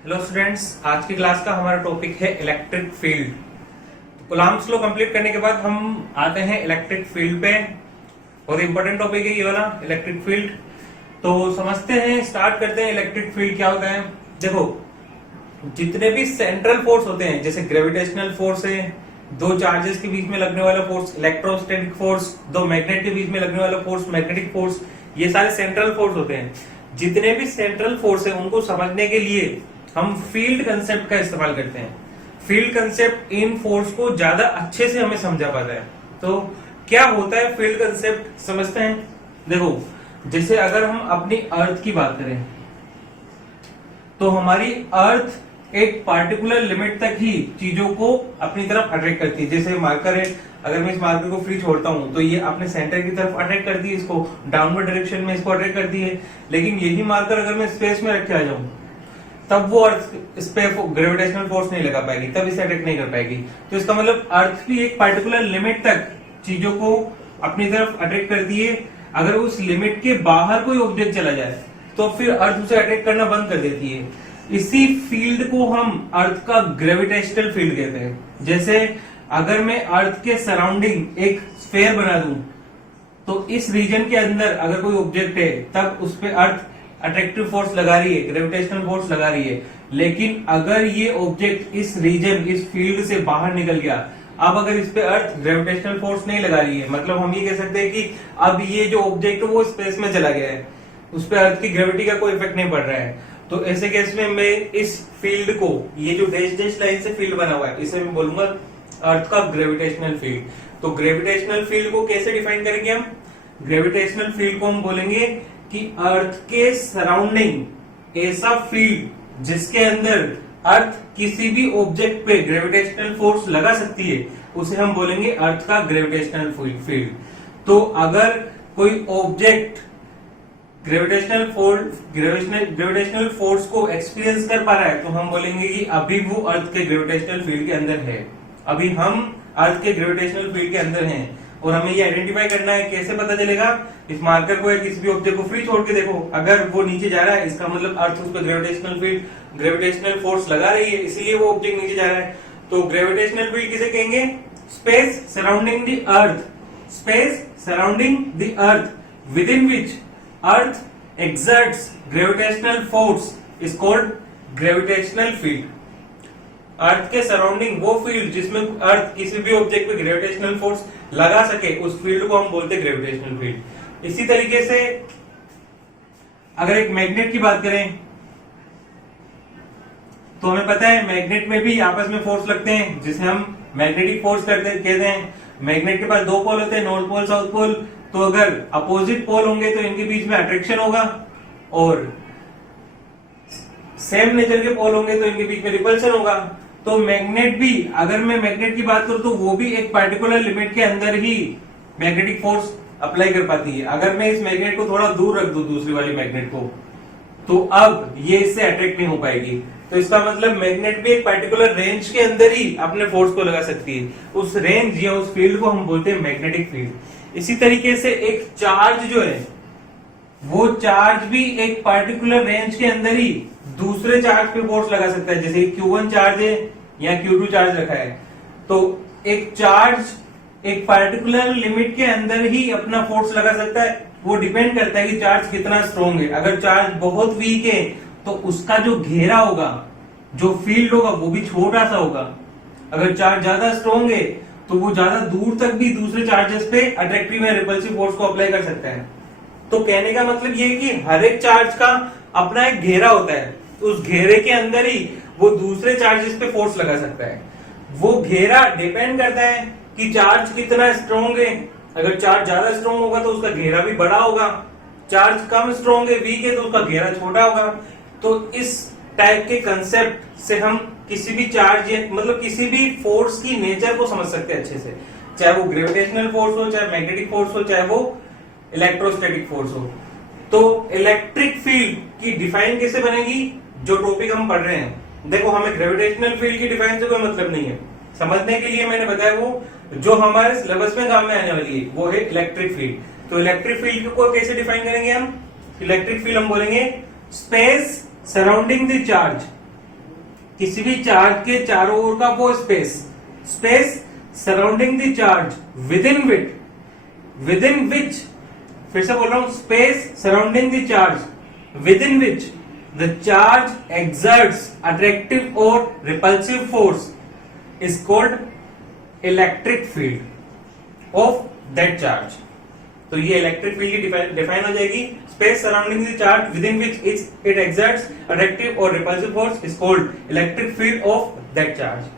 Hello students, आज की class का हमारा टॉपिक है electric field. Coulomb's law complete करने के बाद हम आते हैं इलेक्ट्रिक फील्ड पे। बहुत इंपॉर्टेंट टॉपिक है ये वाला इलेक्ट्रिक फील्ड। तो समझते हैं, स्टार्ट करते हैं इलेक्ट्रिक फील्ड क्या होता है। देखो, जितने भी सेंट्रल फोर्स होते हैं, जैसे ग्रेविटेशनल फोर्स है, दो चार्जेस के बीच में लगने वाला फोर्स इलेक्ट्रोस्टैटिक फोर्स, दो मैग्नेट के बीच में लगने वाला फोर्स मैग्नेटिक फोर्स, ये सारे सेंट्रल फोर्स होते हैं। जितने भी सेंट्रल फोर्स है उनको समझने के लिए हम फील्ड कंसेप्ट का इस्तेमाल करते हैं। फील्ड कंसेप्ट इन फोर्स को ज्यादा अच्छे से हमें समझा पाता है। तो क्या होता है फील्ड कंसेप्ट, समझते हैं। देखो, जैसे अगर हम अपनी अर्थ की बात करें तो हमारी अर्थ एक पार्टिकुलर लिमिट तक ही चीजों को अपनी तरफ अट्रैक्ट करती है। जैसे मार्कर है, अगर मैं इस मार्कर को फ्री छोड़ता हूं तो ये अपने सेंटर की तरफ अट्रैक्ट करती है, इसको डाउनवर्ड डायरेक्शन में इसको अट्रैक्ट करती है। लेकिन यही मार्कर अगर मैं स्पेस में रख के आ जाऊं तब वो अर्थ इस पे ग्रेविटेशनल फोर्स नहीं लगा पाएगी, तब इसे अटैक नहीं कर पाएगी। तो इसका मतलब अर्थ भी एक पार्टिकुलर लिमिट तक चीजों को अपनी तरफ अट्रैक्ट करती है। अगर उस लिमिट के बाहर कोई ऑब्जेक्ट चला जाए तो फिर अर्थ उसे अटैक करना बंद कर देती है। इसी फील्ड को हम अर्थ का ग्रेविटेशनल फील्ड कहते हैं। जैसे अगर मैं अर्थ के सराउंडिंग एक स्फेयर बना दूं तो इस रीजन के अंदर अगर कोई ऑब्जेक्ट है तब उस पे अर्थ अट्रैक्टिव फोर्स लगा रही है, ग्रेविटेशनल फोर्स लगा रही है। लेकिन अगर ये ऑब्जेक्ट इस रीजन, इस फील्ड से बाहर निकल गया, अब अगर इस पे अर्थ ग्रेविटेशनल फोर्स नहीं लगा रही है, मतलब हम ये कह सकते हैं कि अब ये जो ऑब्जेक्ट है वो स्पेस में चला गया है, उस पे अर्थ की ग्रेविटी का कोई इफेक्ट नहीं पड़ रहा है। तो ऐसे केस में मैं इस फील्ड को, ये जो डैश डैश लाइन से फील्ड बना हुआ है, इसे मैं बोलूंगा अर्थ का ग्रेविटेशनल फील्ड। तो ग्रेविटेशनल फील्ड को कैसे डिफाइन करेंगे हम? ग्रेविटेशनल फील्ड को हम बोलेंगे कि अर्थ के सराउंडिंग ऐसा फील्ड जिसके अंदर अर्थ किसी भी ऑब्जेक्ट पे ग्रेविटेशनल फोर्स लगा सकती है, उसे हम बोलेंगे अर्थ का ग्रेविटेशनल फील्ड। तो अगर कोई ऑब्जेक्ट ग्रेविटेशनल फोर्स को एक्सपीरियंस कर पा रहा है तो हम बोलेंगे कि अभी वो अर्थ के ग्रेविटेशनल फील्ड के अंदर है, अभी हम अर्थ के ग्रेविटेशनल फील्ड के अंदर हैं। और हमें ये आइडेंटिफाई करना है, कैसे पता चलेगा? इस मार्कर को या किसी भी ऑब्जेक्ट को फ्री छोड़ के देखो, अगर वो नीचे जा रहा है इसका मतलब अर्थ उस पर ग्रेविटेशनल फोर्स लगा रही है, इसीलिए वो ऑब्जेक्ट नीचे जा रहा है। तो ग्रेविटेशनल फील्ड किसे कहेंगे? Space surrounding the earth, space surrounding the earth within which earth exerts gravitational force is called gravitational field. Earth के सराउंडिंग वो फील्ड जिसमें अर्थ किसी भी ऑब्जेक्ट पे ग्रेविटेशनल फोर्स लगा सके, उस फील्ड को हम बोलते हैं ग्रेविटेशनल फील्ड। इसी तरीके से अगर एक मैग्नेट की बात करें तो हमें पता है मैग्नेट में भी आपस में फोर्स लगते हैं, जिसे हम मैग्नेटिक फोर्स कहते हैं। मैग्नेट के पास दो पोल होते हैं, नॉर्थ पोल साउथ पोल। तो अगर अपोजिट पोल होंगे तो इनके बीच में अट्रैक्शन होगा, और सेम नेचर के पोल होंगे तो इनके बीच में रिपल्शन होगा। तो मैग्नेट भी, अगर मैं मैग्नेट की बात करूं तो वो भी एक पार्टिकुलर लिमिट के अंदर ही मैग्नेटिक फोर्स अप्लाई कर पाती है। अगर मैं इस मैग्नेट को थोड़ा दूर रख दूं दूसरी वाली मैग्नेट को, तो अब ये इससे अट्रैक्ट नहीं हो पाएगी। तो इसका मतलब मैग्नेट भी एक पार्टिकुलर रेंज के अंदर ही अपने फोर्स को लगा सकती है। उस रेंज या उस फील्ड को हम बोलते हैं मैग्नेटिक फील्ड। इसी तरीके से एक चार्ज जो है, वो चार्ज भी एक पार्टिकुलर रेंज के अंदर ही दूसरे चार्ज पे फोर्स लगा सकता है। जैसे Q1 चार्ज है या Q2 चार्ज रखा है, तो एक चार्ज एक पार्टिकुलर लिमिट के अंदर ही अपना फोर्स लगा सकता है। वो डिपेंड करता है कि चार्ज कितना स्ट्रॉन्ग है। अगर चार्ज बहुत वीक है तो उसका जो घेरा होगा, जो फील्ड होगा, वो भी छोटा सा होगा। अगर चार्ज ज्यादा स्ट्रॉन्ग है तो वो ज्यादा दूर तक भी दूसरे चार्जेस पे अट्रैक्टिव या रिपल्सिव फोर्स को अप्लाई कर सकता है। तो कहने का मतलब ये है कि हर एक चार्ज का अपना एक घेरा होता है, उस घेरे के अंदर ही वो दूसरे चार्जेस पे फोर्स लगा सकता है। वो घेरा डिपेंड करता है कि चार्ज कितना स्ट्रॉन्ग है। अगर चार्ज ज्यादा स्ट्रॉन्ग होगा तो उसका घेरा भी बड़ा होगा, चार्ज कम स्ट्रॉन्ग है, वीक है, तो उसका घेरा छोटा होगा। तो इस टाइप के कंसेप्ट से हम किसी भी चार्ज, मतलब किसी भी फोर्स की नेचर को समझ सकते हैं अच्छे से, चाहे वो ग्रेविटेशनल फोर्स हो, चाहे मैग्नेटिक फोर्स हो, चाहे वो इलेक्ट्रोस्टैटिक फोर्स हो। तो इलेक्ट्रिक फील्ड की डिफाइन कैसे बनेगी, जो टॉपिक हम पढ़ रहे हैं। देखो, हमें ग्रेविटेशनल फील्ड की डिफाइन से कोई मतलब नहीं है। समझने के लिए मैंने बताया वो जो हमारे सिलेबस में काम में आने वाली है, वो है इलेक्ट्रिक फील्ड। तो इलेक्ट्रिक फील्ड को कैसे डिफाइन करेंगे हम? इलेक्ट्रिक फील्ड हम बोलेंगे स्पेस सराउंडिंग द चार्ज किसी भी चार्ज के चारों ओर का वो space surrounding the charge within which, फिर से बोल रहा हूं, space surrounding the charge within which the charge exerts attractive or repulsive force is called electric field of that charge. तो ये इलेक्ट्रिक फील्ड की डिफाइन हो जाएगी, space surrounding the charge within which it exerts attractive or repulsive force is called electric field of that charge.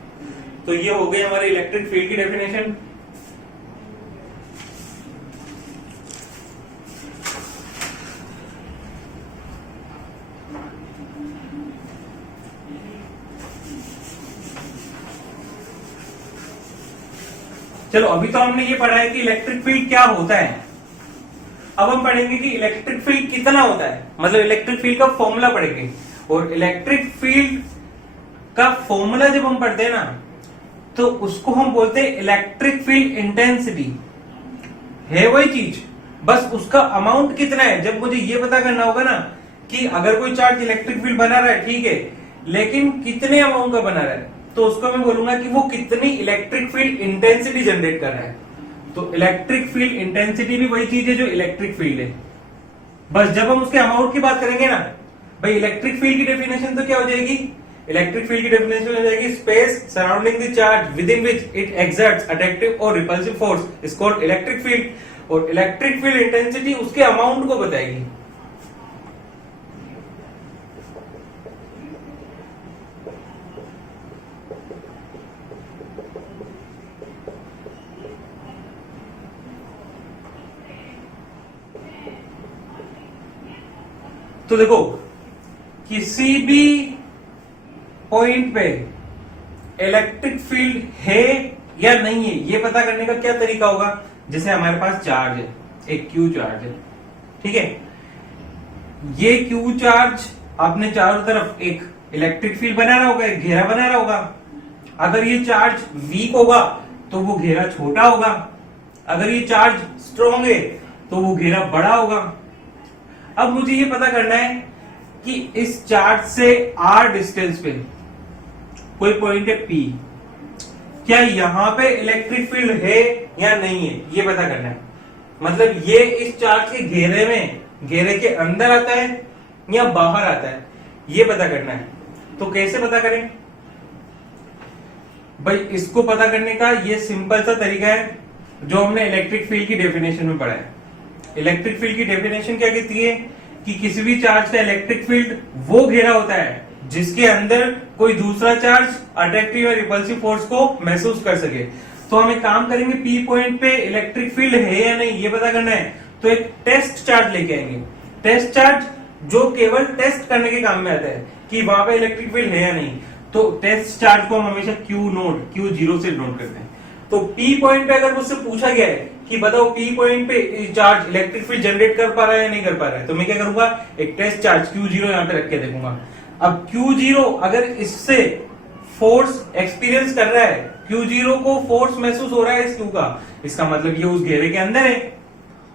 तो ये हो गई हमारी इलेक्ट्रिक फील्ड की डेफिनेशन। चलो अभी तो हमने ये पढ़ा है कि इलेक्ट्रिक फील्ड क्या होता है, अब हम पढ़ेंगे कि इलेक्ट्रिक फील्ड कितना होता है, मतलब इलेक्ट्रिक फील्ड का फॉर्मूला पढ़ेंगे। और इलेक्ट्रिक फील्ड का फॉर्मूला जब हम पढ़ते हैं ना, तो उसको हम बोलते हैं इलेक्ट्रिक फील्ड इंटेंसिटी। है वही चीज, बस उसका अमाउंट कितना है। जब मुझे ये पता करना होगा ना कि अगर कोई चार्ज इलेक्ट्रिक फील्ड बना रहा है, ठीक है, लेकिन कितने अमाउंट का बना रहा है, तो उसको मैं बोलूंगा कि वो कितनी इलेक्ट्रिक फील्ड इंटेंसिटी जनरेट कर रहा है। तो इलेक्ट्रिक फील्ड इंटेंसिटी भी वही चीज है जो इलेक्ट्रिक फील्ड है। बस जब हम उसके अमाउंट की बात करेंगे ना भाई, इलेक्ट्रिक फील्ड की डेफिनेशन तो क्या हो जाएगी, इलेक्ट्रिक फील्ड की डेफिनेशन हो जाएगी space surrounding the charge within which it exerts attractive और repulsive force is called electric field. और इलेक्ट्रिक फील्ड इंटेंसिटी उसके अमाउंट को बताएगी। तो देखो, किसी भी पॉइंट पे इलेक्ट्रिक फील्ड है या नहीं है, ये पता करने का क्या तरीका होगा। जैसे हमारे पास चार्ज है, एक क्यू चार्ज है, ठीक है, ये क्यू चार्ज अपने चारों तरफ एक इलेक्ट्रिक फील्ड बना रहा होगा, एक घेरा बना रहा होगा। अगर ये चार्ज वीक होगा तो वो घेरा छोटा होगा, अगर ये चार्ज स्ट्रॉन्ग है तो वो घेरा बड़ा होगा। अब मुझे ये पता करना है कि इस चार्ज से r डिस्टेंस पे कोई पॉइंट है P, क्या यहां पे इलेक्ट्रिक फील्ड है या नहीं है, ये पता करना है। मतलब ये इस चार्ज के घेरे में, घेरे के अंदर आता है या बाहर आता है, ये पता करना है। तो कैसे पता करें भाई, इसको पता करने का ये सिंपल सा तरीका है जो हमने इलेक्ट्रिक फील्ड की डेफिनेशन में पढ़ा है। इलेक्ट्रिक फील्ड की डेफिनेशन क्या कहती है कि किसी भी चार्ज का इलेक्ट्रिक फील्ड वो घेरा होता है जिसके अंदर कोई दूसरा चार्ज अट्रैक्टिव या रिपल्सिव फोर्स को महसूस कर सके। तो हम एक काम करेंगे, पी पॉइंट पे इलेक्ट्रिक फील्ड है या नहीं ये पता करना है, तो एक टेस्ट चार्ज लेके आएंगे। टेस्ट चार्ज जो केवल टेस्ट करने के काम में आता है कि वहां पे इलेक्ट्रिक फील्ड है या नहीं। तो टेस्ट चार्ज को हम हमेशा Q0 से नोट करते हैं। तो P पॉइंट पे अगर मुझसे पूछा गया है कि बताओ P पॉइंट पे चार्ज इलेक्ट्रिक फील्ड जनरेट कर पा रहा है या नहीं कर पा रहा है, तो मैं क्या करूंगा, एक टेस्ट चार्ज Q0 यहां पे रख के देखूंगा। अब Q0 अगर इससे फोर्स एक्सपीरियंस कर रहा है, Q0 को फोर्स महसूस हो रहा है इस Q का, इसका मतलब ये उस घेरे के अंदर है।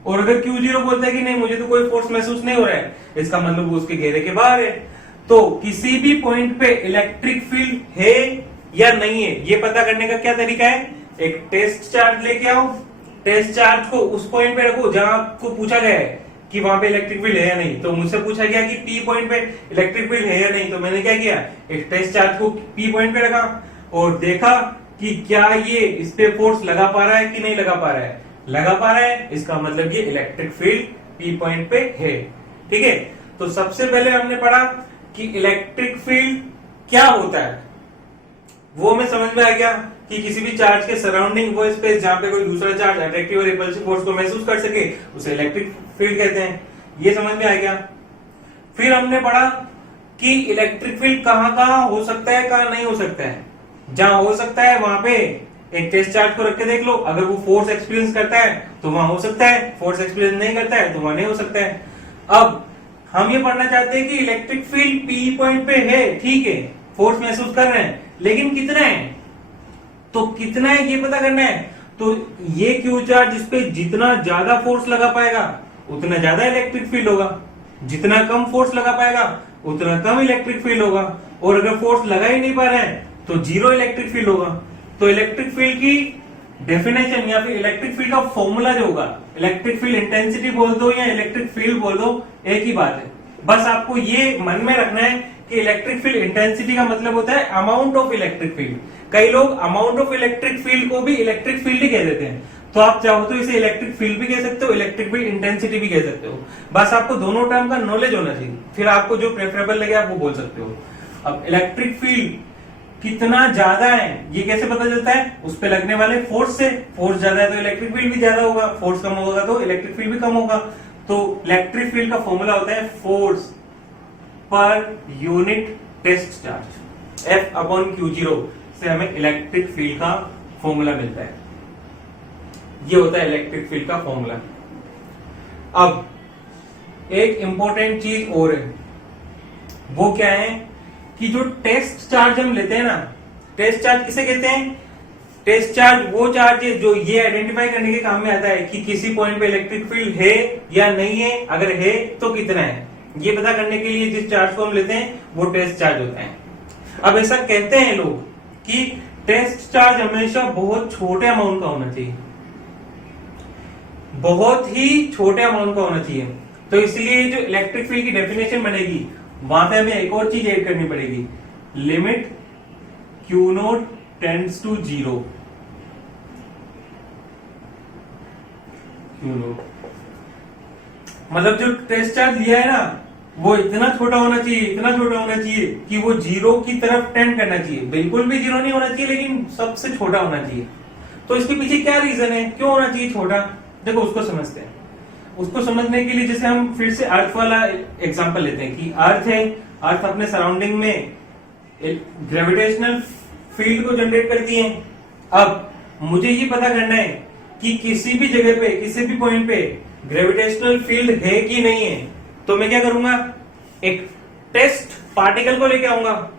और अगर Q0 बोलता है कि नहीं मुझे तो कोई फोर्स महसूस नहीं हो रहा है, इसका मतलब वो उसके घेरे के बाहर है। तो किसी भी पॉइंट पे इलेक्ट्रिक फील्ड है या नहीं है ये पता करने का क्या तरीका है, एक टेस्ट चार्ज लेके आओ, टेस्ट चार्ज को उस पॉइंट पे रखो जहां आपको पूछा गया है कि वहां पे इलेक्ट्रिक फील्ड है या नहीं। तो मुझसे पूछा गया कि P पॉइंट पे इलेक्ट्रिक फील्ड है या नहीं, तो मैंने क्या किया, एक टेस्ट चार्ज को P पॉइंट पे रखा और देखा कि क्या ये इस पे फोर्स लगा पा रहा है कि नहीं लगा पा रहा है। लगा पा रहा है, इसका मतलब ये इलेक्ट्रिक फील्ड P पॉइंट पे है। ठीक है, तो सबसे पहले हमने पढ़ा कि इलेक्ट्रिक फील्ड क्या होता है, वो हमें समझ में आ गया कि किसी भी चार्ज के सराउंडिंग वो स्पेस जहां पे कोई दूसरा चार्ज अट्रैक्टिव और रिपल्सिव फोर्स को महसूस कर सके उसे इलेक्ट्रिक फील्ड कहते हैं। ये समझ में आ गया। फिर हमने पढ़ा कि इलेक्ट्रिक फील्ड कहां कहां हो सकता है, कहां नहीं हो सकता है। जहां हो सकता है वहां पे एक टेस्ट चार्ज को रख के देख लो, अगर वो फोर्स एक्सपीरियंस करता है तो वहां हो सकता है, फोर्स एक्सपीरियंस नहीं करता है तो वहां नहीं हो सकता है। अब हम ये पढ़ना चाहते हैं कि इलेक्ट्रिक फील्ड P पॉइंट पे है, ठीक है, फोर्स महसूस कर रहे हैं, लेकिन कितना है, तो कितना है ये पता करना है। तो ये क्यू चार्ज इस पे जितना ज्यादा फोर्स लगा पाएगा उतना ज्यादा इलेक्ट्रिक फील्ड होगा, जितना कम फोर्स लगा पाएगा उतना कम इलेक्ट्रिक फील्ड होगा। और अगर फोर्स लगा ही नहीं पा रहे हैं तो जीरो इलेक्ट्रिक फील्ड होगा। तो इलेक्ट्रिक फील्ड की डेफिनेशन या फिर इलेक्ट्रिक फील्ड का फॉर्मूला जो होगा, इलेक्ट्रिक फील्ड इंटेंसिटी बोल दो या इलेक्ट्रिक फील्ड बोल दो, एक ही बात है। बस आपको ये मन में रखना है कि इलेक्ट्रिक फील्ड इंटेंसिटी का मतलब होता है अमाउंट ऑफ इलेक्ट्रिक फील्ड। कई लोग अमाउंट ऑफ इलेक्ट्रिक फील्ड को भी इलेक्ट्रिक फील्ड ही कह देते हैं, तो आप चाहो तो इसे इलेक्ट्रिक फील्ड भी कह सकते हो, इलेक्ट्रिक फील्ड इंटेंसिटी भी कह सकते हो। बस आपको दोनों टर्म का नॉलेज होना चाहिए, फिर आपको जो प्रेफरेबल लगे आप वो बोल सकते हो। अब इलेक्ट्रिक फील्ड कितना ज्यादा है ये कैसे पता चलता है? उस पे लगने वाले फोर्स से। फोर्स ज्यादा है तो इलेक्ट्रिक फील्ड भी ज्यादा होगा, फोर्स कम होगा तो इलेक्ट्रिक फील्ड भी कम होगा। तो इलेक्ट्रिक फील्ड का फॉर्मूला होता है force per unit test charge, F/Q0 से हमें इलेक्ट्रिक फील्ड का फॉर्मूला मिलता है। ये होता है इलेक्ट्रिक फील्ड का फॉर्मूला। अब एक इंपॉर्टेंट चीज और है, वो क्या है कि जो टेस्ट चार्ज हम लेते हैं ना, टेस्ट चार्ज किसे कहते हैं? टेस्ट चार्ज वो चार्ज है जो ये आइडेंटिफाई करने के काम में आता है कि किसी पॉइंट पे इलेक्ट्रिक फील्ड है या नहीं है, अगर है तो कितना है। ये पता करने के लिए जिस चार्ज को हम लेते हैं वो टेस्ट चार्ज होता है। अब ऐसा कहते हैं लोग कि टेस्ट चार्ज हमेशा बहुत छोटे अमाउंट का होना चाहिए, बहुत ही छोटे अमाउंट का होना चाहिए। तो इसलिए जो इलेक्ट्रिक फील्ड की डेफिनेशन बनेगी वहां पे हमें एक और चीज ऐड करनी पड़ेगी, limit Q0 tends to 0। Q0 मतलब जो टेस्ट चार्ज लिया है ना वो इतना छोटा होना चाहिए, इतना छोटा होना चाहिए कि वो जीरो की तरफ टेंड करना चाहिए। बिल्कुल भी जीरो नहीं होना चाहिए लेकिन सबसे छोटा होना चाहिए। तो इसके पीछे क्या रीजन है, क्यों होना चाहिए छोटा? देखो उसको समझते हैं। उसको समझने के लिए जैसे हम फिर से अर्थ वाला एग्जांपल लेते हैं कि अर्थ है, अर्थ अपने सराउंडिंग में ग्रेविटेशनल फील्ड को जनरेट करती है। अब मुझे ये पता करना है कि किसी भी जगह पे, किसी भी पॉइंट पे ग्रेविटेशनल फील्ड है कि नहीं है, तो मैं क्या करूंगा, एक टेस्ट पार्टिकल को लेके आऊंगा।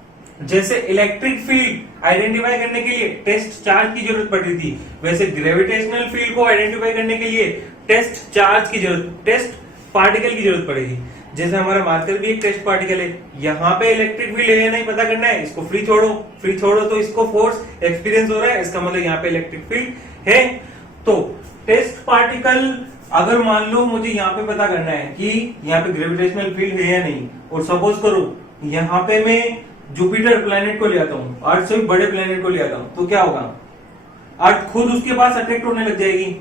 जैसे इलेक्ट्रिक फील्ड आइडेंटिफाई करने के लिए टेस्ट चार्ज की जरूरत पड़ रही थी, वैसे ग्रेविटेशनल फील्ड को आइडेंटिफाई करने के लिए टेस्ट चार्ज की जरूरत, टेस्ट पार्टिकल की जरूरत पड़ेगी। जैसे हमारा मार्कर भी एक टेस्ट पार्टिकल है, यहाँ पे इलेक्ट्रिक फील्ड है या नहीं पता करना है, इसको फ्री छोड़ो, फ्री छोड़ो तो इसको फोर्स एक्सपीरियंस हो रहा है, इसका मतलब यहाँ पे इलेक्ट्रिक फील्ड है। तो टेस्ट पार्टिकल अगर मान लो मुझे यहाँ पे पता करना है कि यहाँ पे ग्रेविटेशनल फील्ड है या नहीं, और सपोज करो यहाँ पे मैं जुपिटर प्लेनेट को ले आता हूँ, अर्थ से भी बड़े प्लेनेट को ले आता हूँ, तो क्या होगा, अर्थ खुद उसके पास अट्रैक्ट होने लग जाएगी।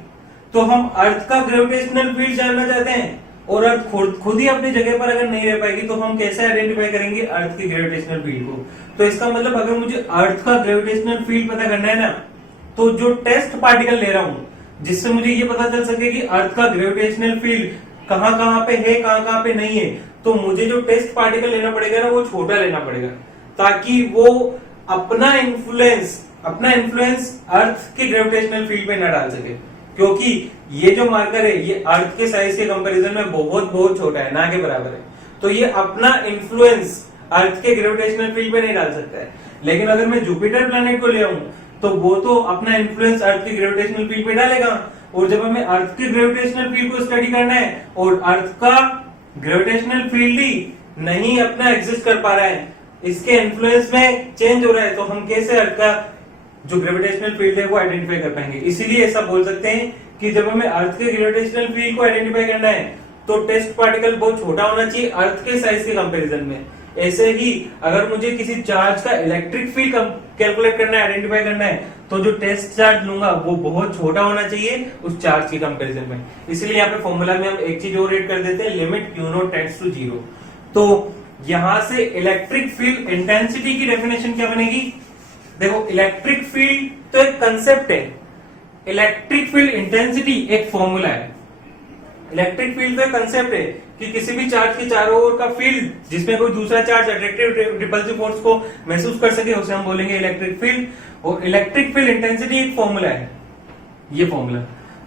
तो हम अर्थ का ग्रेविटेशनल फील्ड जानना चाहते हैं और अर्थ खुद ही अपनी जगह पर अगर नहीं रह पाएगी तो हम कैसे आइडेंटिफाई करेंगे अर्थ की ग्रेविटेशनल फील्ड को। तो इसका मतलब अगर मुझे अर्थ का ग्रेविटेशनल फील्ड पता करना है ना, तो जो टेस्ट पार्टिकल ले रहा हूं जिससे मुझे ये पता चल सके कि अर्थ का ग्रेविटेशनल फील्ड कहां कहां पे है, कहां कहां पे नहीं है, तो मुझे जो टेस्ट पार्टिकल लेना पड़ेगा ना वो छोटा लेना पड़ेगा, ताकि वो अपना इन्फ्लुएंस अर्थ के ग्रेविटेशनल फील्ड पे ना डाल सके। क्योंकि ये जो मार्कर है ये अर्थ के साइज के कंपैरिजन में बहुत बहुत छोटा है, ना के बराबर है, तो ये अपना इन्फ्लुएंस अर्थ के ग्रेविटेशनल फील्ड पे नहीं डाल सकता है। लेकिन अगर मैं जुपिटर प्लैनेट को ले आऊं तो वो तो अपना इन्फ्लुएंस अर्थ के ग्रेविटेशनल फील्ड पे डालेगा, और जब हमें अर्थ के ग्रेविटेशनल फील्ड को स्टडी करना है और अर्थ का ग्रेविटेशनल फील्ड ही नहीं अपना एग्जिस्ट कर पा रहा है, इसके इन्फ्लुएंस में चेंज हो रहा है, तो हम कैसे अर्थ का जो ग्रेविटेशनल फील्ड है वो आइडेंटिफाई कर पाएंगे। इसीलिए ऐसा बोल सकते हैं कि जब हमें अर्थ के ग्रेविटेशनल फील्ड को आइडेंटिफाई करना है तो टेस्ट पार्टिकल बहुत छोटा होना चाहिए अर्थ के साइज के कंपैरिजन में। ऐसे ही अगर मुझे किसी चार्ज का इलेक्ट्रिक फील्ड कैलकुलेट करना है, आइडेंटिफाई करना है, तो जो टेस्ट चार्ज लूंगा वो बहुत छोटा होना चाहिए उस चार्ज के कंपैरिजन में। इसलिए यहाँ पे फॉर्मूला में हम एक चीज और ऐड कर देते हैं, लिमिट Q0 टेंड्स टू 0। तो यहां से इलेक्ट्रिक फील्ड इंटेंसिटी की डेफिनेशन क्या बनेगी? देखो इलेक्ट्रिक फील्ड तो एक कंसेप्ट है, इलेक्ट्रिक फील्ड इंटेंसिटी एक फॉर्मूला है। इलेक्ट्रिक फील्ड तो एक कंसेप्ट है कि किसी भी चार्ज के चारों ओर का फील्ड जिसमें कोई दूसरा चार्ज अट्रैक्टिव रिपल्सिव फोर्स को महसूस कर सके उसे हम बोलेंगे इलेक्ट्रिक फील्ड। और इलेक्ट्रिक फील्ड इंटेंसिटी एक फॉर्मूला है, ये फॉर्मूला।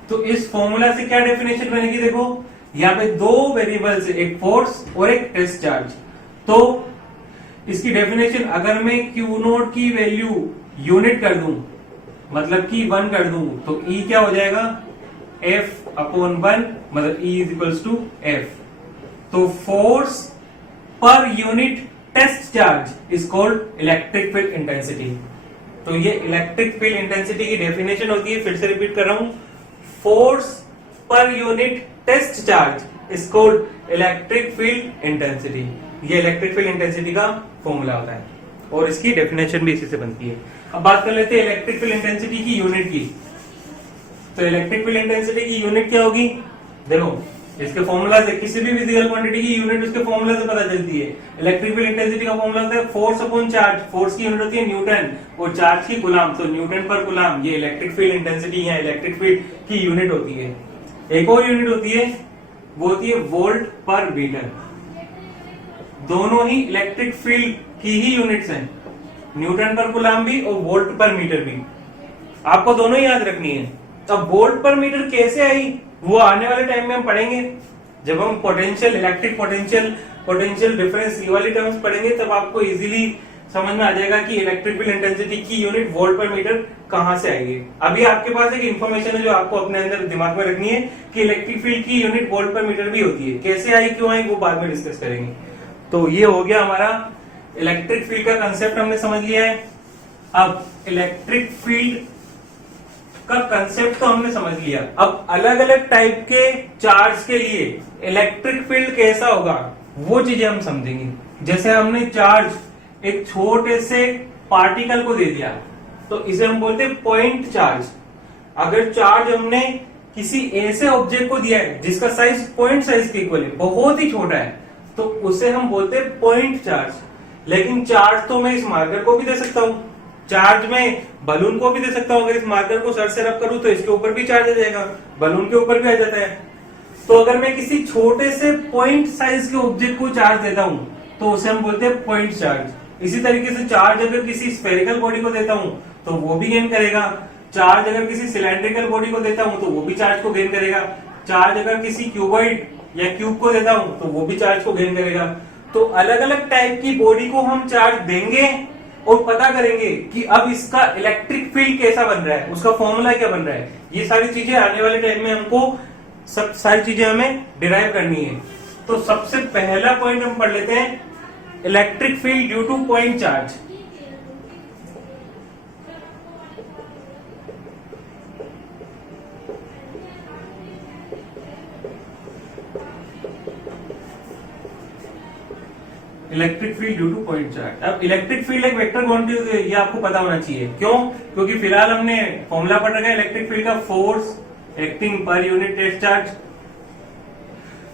तो इस फॉर्मूला से क्या डेफिनेशन बनेगी? देखो यहाँ पे दो वेरिएबल्स है, एक फोर्स और एक टेस्ट चार्ज। तो इसकी डेफिनेशन अगर मैं Q0 की वैल्यू यूनिट कर दूं, मतलब कि 1 कर दूं, तो E क्या हो जाएगा? F/1, मतलब E = F। तो force per unit test charge is called electric field intensity. तो ये इलेक्ट्रिक फील्ड इंटेंसिटी की डेफिनेशन होती है, फिर से रिपीट कर रहा हूं, force per unit test charge is called electric field intensity. ये इलेक्ट्रिक फील्ड इंटेंसिटी का फॉर्मूला होता है और इसकी डेफिनेशन भी इसी से बनती है। अब बात कर लेते हैं इलेक्ट्रिक फील्ड इंटेंसिटी की यूनिट की। तो इलेक्ट्रिक फील्ड इंटेंसिटी की यूनिट क्या होगी, देखो इसके फॉर्मूला से, किसी भी फिजिकल क्वांटिटी की यूनिट उसके फॉर्मूला से पता चलती है। इलेक्ट्रिक फील्ड इंटेंसिटी का फॉर्मूला होता है फोर्स अपॉन चार्ज, फोर्स की यूनिट होती है न्यूटन और चार्ज की कूलम, तो न्यूटन पर कूलम, ये इलेक्ट्रिक फील्ड इंटेंसिटी या इलेक्ट्रिक फील्ड की यूनिट होती है। एक और यूनिट होती है, वो होती है वोल्ट पर मीटर। दोनों ही इलेक्ट्रिक फील्ड की ही यूनिट्स हैं, न्यूटन पर कूलम भी और वोल्ट पर मीटर भी, आपको दोनों ही याद रखनी है। अब वोल्ट पर मीटर कैसे आई वो आने वाले टाइम में हम पढ़ेंगे, जब हम पोटेंशियल, इलेक्ट्रिक पोटेंशियल डिफरेंस, ये वाली टर्म्स पढ़ेंगे, तब आपको इजीली समझ में आ जाएगा कि इलेक्ट्रिक फील्ड इंटेंसिटी की यूनिट वोल्ट पर मीटर कहां से आएगी। अभी आपके पास एक इन्फॉर्मेशन है जो आपको अपने अंदर दिमाग में रखनी है कि इलेक्ट्रिक फील्ड की यूनिट वोल्ट पर मीटर भी होती है। कैसे आई, क्यों आई, वो बाद में डिस्कस करेंगे। तो ये हो गया हमारा इलेक्ट्रिक फील्ड का कंसेप्ट, हमने समझ लिया है। अब इलेक्ट्रिक फील्ड का कंसेप्ट तो हमने समझ लिया, अब अलग अलग टाइप के चार्ज के लिए इलेक्ट्रिक फील्ड कैसा होगा वो चीजें हम समझेंगे। जैसे हमने चार्ज एक छोटे से पार्टिकल को दे दिया तो इसे हम बोलते हैं पॉइंट चार्ज। अगर चार्ज हमने किसी ऐसे ऑब्जेक्ट को दिया है जिसका साइज पॉइंट साइज के इक्वल है, बहुत ही छोटा है, तो उसे हम बोलते हैं पॉइंट चार्ज। लेकिन चार्ज तो मैं इस मार्कर को भी दे सकता हूं, चार्ज में बलून को भी दे सकता हूं। अगर इस मार्कर को सर से रब करूं तो इसके ऊपर भी चार्ज आ जाएगा, बलून के ऊपर भी आ जाता है। तो अगर मैं किसी छोटे से पॉइंट साइज के ऑब्जेक्ट को चार्ज देता हूं तो उसे हम बोलते हैं पॉइंट चार्ज। इसी तरीके से चार्ज अगर किसी स्फेरिकल बॉडी को देता हूं तो वो भी गेन करेगा, चार्ज अगर किसी सिलेंड्रिकल बॉडी को देता हूं तो वो भी चार्ज को गेन करेगा, चार्ज अगर किसी क्यूबॉइड या क्यूब को देता हूं तो वो भी चार्ज को गेन करेगा। तो अलग अलग टाइप की बॉडी को हम चार्ज देंगे और पता करेंगे कि अब इसका इलेक्ट्रिक फील्ड कैसा बन रहा है, उसका फॉर्मूला क्या बन रहा है। ये सारी चीजें आने वाले टाइम में हमको सब सारी चीजें हमें डिराइव करनी है। तो सबसे पहला पॉइंट हम पढ़ लेते हैं, electric field due two point charge. Electric field due two point charge. अब इलेक्ट्रिक फील्ड एक वेक्टर क्वांटिटी होती है, ये आपको पता होना चाहिए। क्यों? क्योंकि फिलहाल हमने फॉर्मूला पढ़ रखा है इलेक्ट्रिक फील्ड का, force acting per unit test charge.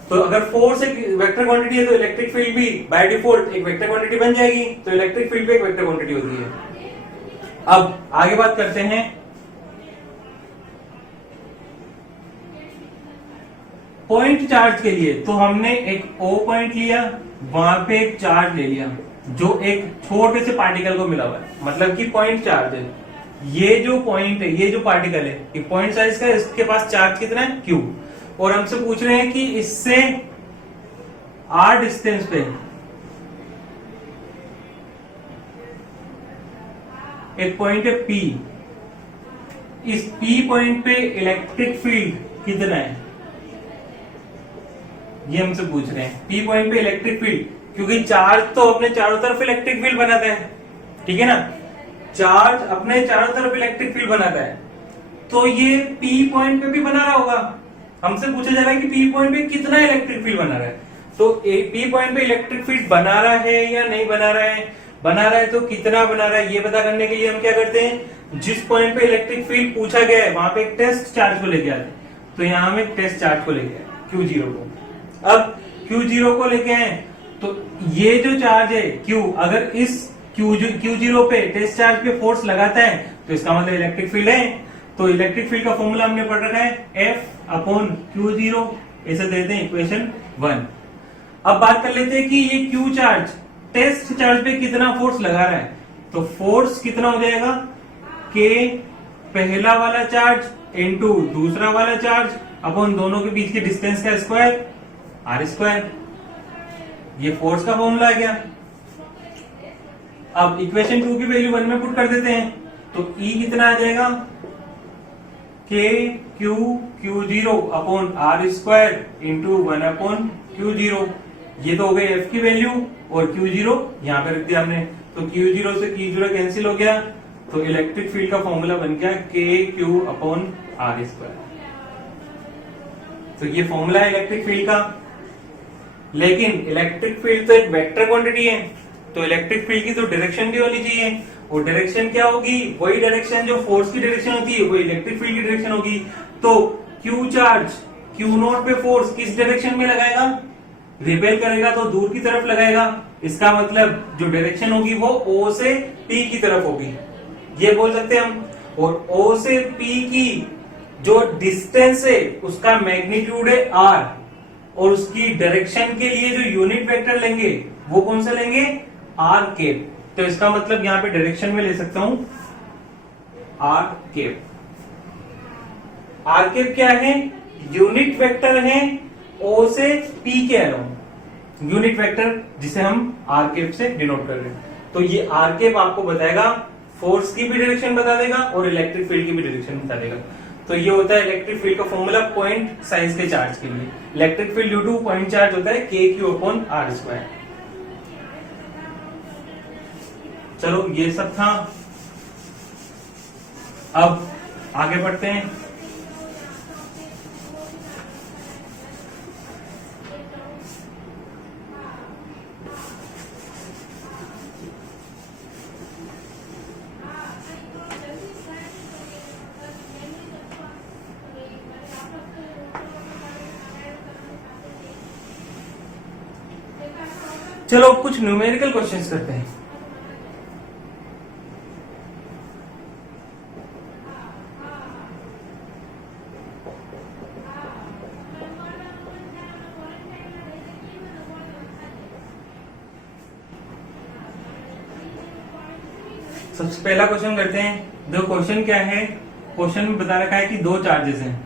तो अगर फोर्स एक वेक्टर क्वांटिटी है तो इलेक्ट्रिक फील्ड भी बाय डिफॉल्ट एक वेक्टर क्वांटिटी बन जाएगी। तो इलेक्ट्रिक फील्ड भी एक वेक्टर क्वांटिटी होती है। अब आगे बात करते हैं पॉइंट चार्ज के लिए। तो हमने एक ओ पॉइंट लिया, वहां पे एक चार्ज ले लिया जो एक छोटे से पार्टिकल को मिला हुआ है, मतलब कि पॉइंट चार्ज है। ये जो पॉइंट है, ये जो पार्टिकल है, ये पॉइंट साइज का है, इसके पास चार्ज कितना है, क्यू। और हमसे पूछ रहे हैं कि इससे आर डिस्टेंस पे एक पॉइंट है पी, इस पी पॉइंट पे इलेक्ट्रिक फील्ड कितना है, ये हमसे पूछ रहे हैं। पी पॉइंट पे इलेक्ट्रिक फील्ड, क्योंकि चार्ज तो अपने चारों तरफ इलेक्ट्रिक फील्ड बनाता है, ठीक है ना, चार्ज अपने चारों तरफ इलेक्ट्रिक फील्ड बनाता है, तो ये पी पॉइंट पे भी बना रहा होगा। हमसे पूछा जा रहा है कि पी पॉइंट पे कितना इलेक्ट्रिक फील्ड बना रहा है। तो पी पॉइंट पे इलेक्ट्रिक फील्ड बना रहा है या नहीं बना रहा है, बना रहा है तो कितना बना रहा है, ये पता करने के लिए हम क्या करते हैं, जिस पॉइंट पे इलेक्ट्रिक फील्ड पूछा गया है वहां पे एक टेस्ट चार्ज को लेके आते हैं। तो यहां हम एक टेस्ट चार्ज को लेके आए Q0 को। अब Q0 को लेके आए तो ये जो चार्ज है Q, अगर इस Q0 पे टेस्ट चार्ज पे फोर्स लगाता है तो इसका मतलब इलेक्ट्रिक फील्ड है। तो इलेक्ट्रिक फील्ड का फॉर्मूला हमने पढ़ रखा है F/Q0, इसे देते हैं इक्वेशन 1। अब बात कर लेते हैं कि ये Q चार्ज टेस्ट चार्ज पे कितना फोर्स लगा रहा है। तो फोर्स कितना हो जाएगा, K पहला वाला चार्ज इनटू दूसरा वाला चार्ज अपॉन दोनों के बीच के डिस्टेंस का स्क्वायर R²। ये फोर्स का फॉर्मूला आ गया। अब इक्वेशन 2 की वैल्यू 1 में पुट कर देते हैं तो E कितना आ जाएगा, KQ Q0 upon R² into 1 upon Q0। ये तो हो गई F की वैल्यू, और Q0 यहाँ पे रख दिया हमने, तो Q0 से Q0 कैंसिल हो गया, तो इलेक्ट्रिक फील्ड का फॉर्मूला बन गया KQ/R²। तो ये फॉर्मूला है इलेक्ट्रिक फील्ड का। लेकिन इलेक्ट्रिक फील्ड तो एक वेक्टर क्वांटिटी है, तो इलेक्ट्रिक फील्ड की तो डायरेक्शन भी होनी चाहिए, और डायरेक्शन क्या होगी, वही डायरेक्शन जो फोर्स की डायरेक्शन होती है, वो इलेक्ट्रिक फील्ड की डायरेक्शन होगी। तो Q चार्ज Q0 पे फोर्स किस डायरेक्शन में लगाएगा, रिपेल करेगा तो दूर की तरफ लगाएगा। इसका मतलब जो डायरेक्शन होगी वो O से P की तरफ होगी, ये बोल सकते हैं हम। और O से P की जो डिस्टेंस है उसका मैग्नीट्यूड है R, और उसकी डायरेक्शन के लिए जो यूनिट वेक्टर लेंगे वो कौन सा लेंगे, R कैप। तो इसका मतलब यहां पे डायरेक्शन में ले सकता हूं R कैप। R कैप क्या है, यूनिट वेक्टर है O से P के अलोंग, यूनिट वेक्टर जिसे हम R कैप से डिनोट कर रहे हैं। तो ये R कैप आपको बताएगा, फोर्स की भी डायरेक्शन बता देगा और इलेक्ट्रिक फील्ड की भी डायरेक्शन बता देगा। तो ये होता है इलेक्ट्रिक फील्ड का फॉर्मूला पॉइंट साइज के चार्ज के लिए। Electric field due two point charge होता है KQ/R²। चलो ये सब था, अब आगे बढ़ते हैं। चलो कुछ न्यूमेरिकल क्वेश्चंस करते हैं। सबसे पहला क्वेश्चन करते हैं। दो क्वेश्चन क्या है, क्वेश्चन में बता रखा है कि दो चार्जेस हैं,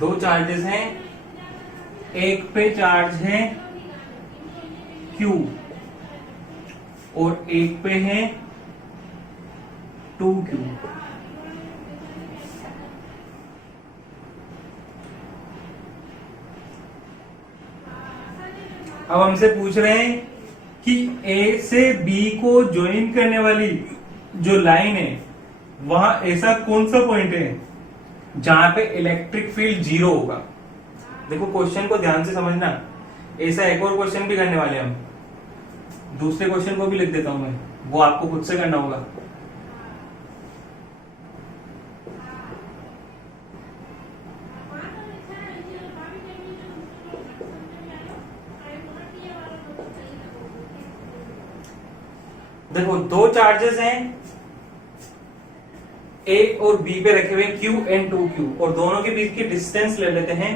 दो चार्जेस हैं, एक पे चार्ज है Q और एक पे है 2Q। अब हमसे पूछ रहे हैं कि A से B को ज्वाइन करने वाली जो लाइन है वहां ऐसा कौन सा पॉइंट है जहां पे इलेक्ट्रिक फील्ड 0 होगा। देखो क्वेश्चन को ध्यान से समझना, ऐसा एक और क्वेश्चन भी करने वाले हम, दूसरे क्वेश्चन को भी लिख देता हूं मैं, वो आपको खुद से करना होगा। देखो दो चार्जेस हैं A और B पे रखे हुए Q एंड 2Q, और दोनों के बीच की डिस्टेंस ले लेते हैं